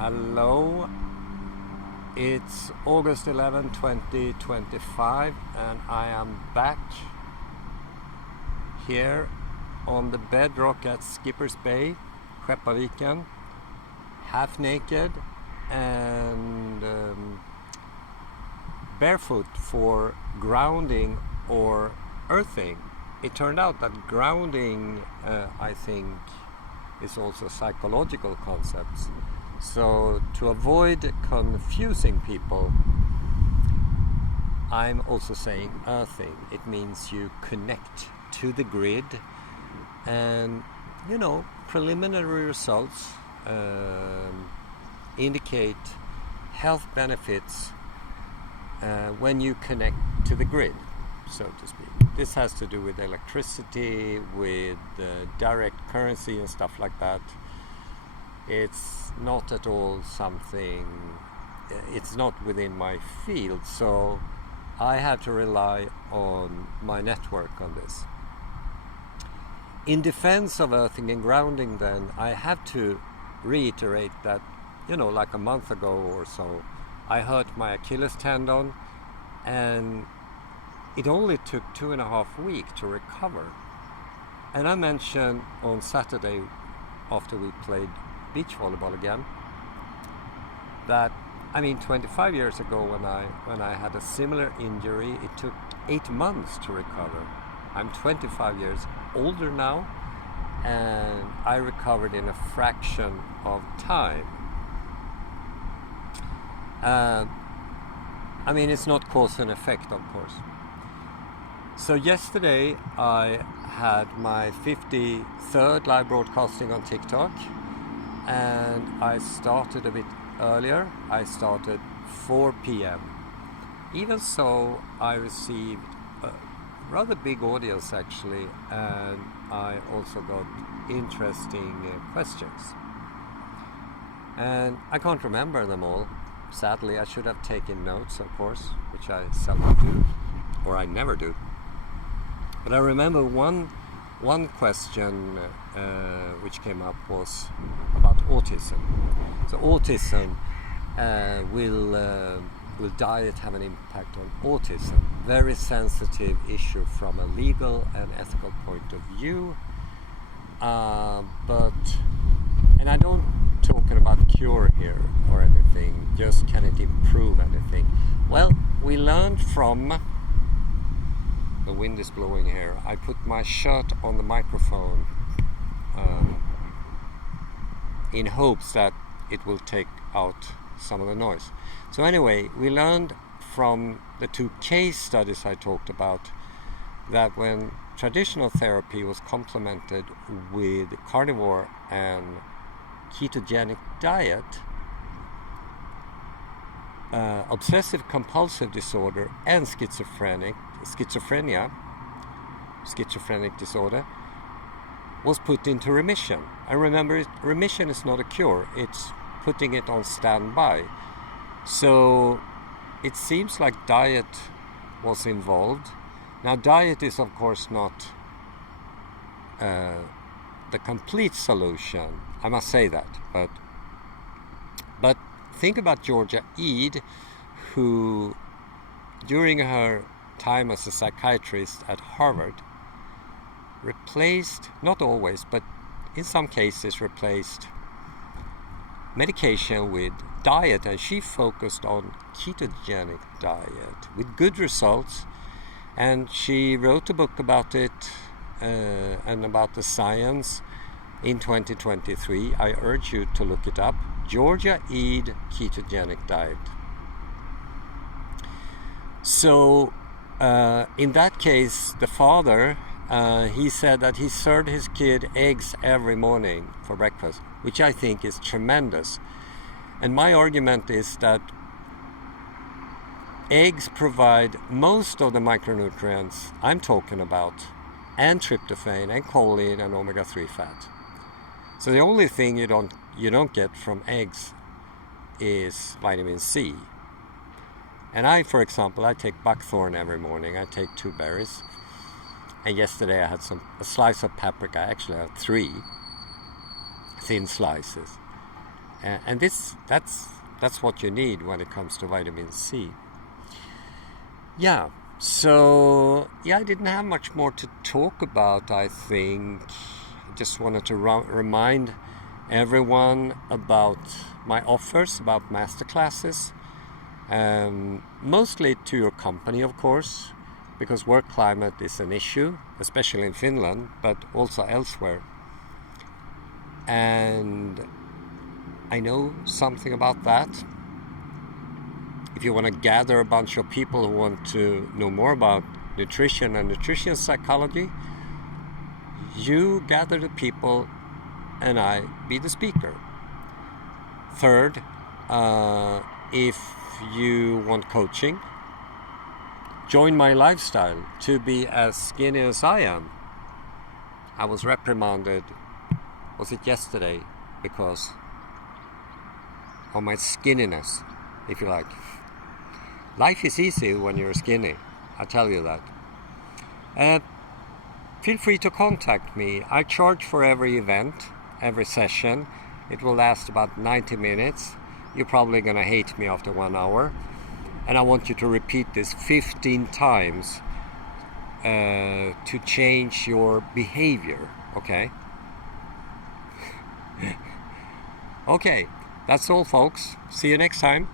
Hello, it's August 11, 2025 and I am back here on the bedrock at Skipper's Bay, Skepparviken, half naked and barefoot for grounding or earthing. It turned out that grounding, I think, is also psychological concepts. So to avoid confusing people, I'm also saying earthing. It means you connect to the grid, and preliminary results indicate health benefits when you connect to the grid, so to speak. This has to do with electricity, with direct currency and stuff like that. It's not at all something, it's not within my field, so I have to rely on my network on this. In defense of earthing and grounding then, I have to reiterate that, like a month ago or so, I hurt my Achilles tendon and it only took 2.5 weeks to recover. And I mentioned on Saturday, after we played beach volleyball again, that 25 years ago when I had a similar injury, it took 8 months to recover. I'm 25 years older now and I recovered in a fraction of time. It's not cause and effect, of course. So yesterday I had my 53rd live broadcasting on TikTok, and I started a bit earlier. I started 4 p.m. Even so, I received a rather big audience actually, and I also got interesting questions. And I can't remember them all. Sadly, I should have taken notes, of course, which I seldom do, or I never do. But I remember one question which came up was about autism. So autism, will diet have an impact on autism? Very sensitive issue from a legal and ethical point of view. And I don't talking about cure here or anything, just can it improve anything? Well, we learned from, the wind is blowing here, I put my shirt on the microphone in hopes that it will take out some of the noise. So anyway, we learned from the 2 case studies I talked about that when traditional therapy was complemented with carnivore and ketogenic diet, obsessive compulsive disorder and schizophrenic disorder was put into remission. And remember, remission is not a cure, it's putting it on standby. So it seems like diet was involved. Now diet is of course not the complete solution, I must say that, but think about Georgia Ede, who during her time as a psychiatrist at Harvard replaced, not always, but in some cases replaced medication with diet, and she focused on ketogenic diet with good results, and she wrote a book about it and about the science in 2023. I urge you to look it up. Georgia Ede ketogenic diet. So in that case, the father, he said that he served his kid eggs every morning for breakfast, which I think is tremendous. And my argument is that eggs provide most of the micronutrients I'm talking about, and tryptophan and choline and omega-3 fat. So the only thing you don't get from eggs is vitamin C. And I, for example, I take buckthorn every morning. I take 2 berries. And yesterday I had a slice of paprika. I actually had 3 thin slices. And that's what you need when it comes to vitamin C. Yeah, so I didn't have much more to talk about, I think. I just wanted to remind everyone about my offers, about masterclasses, mostly to your company, of course, because work climate is an issue, especially in Finland, but also elsewhere. And I know something about that. If you want to gather a bunch of people who want to know more about nutrition and nutrition psychology, you gather the people and I be the speaker. Third, if you want coaching, join my lifestyle to be as skinny as I am. I was reprimanded, was it yesterday, because of my skinniness, if you like. Life is easy when you're skinny, I tell you that. Feel free to contact me. I charge for every event, every session. It will last about 90 minutes. You're probably gonna hate me after 1 hour. And I want you to repeat this 15 times to change your behavior, okay? Okay, that's all folks. See you next time.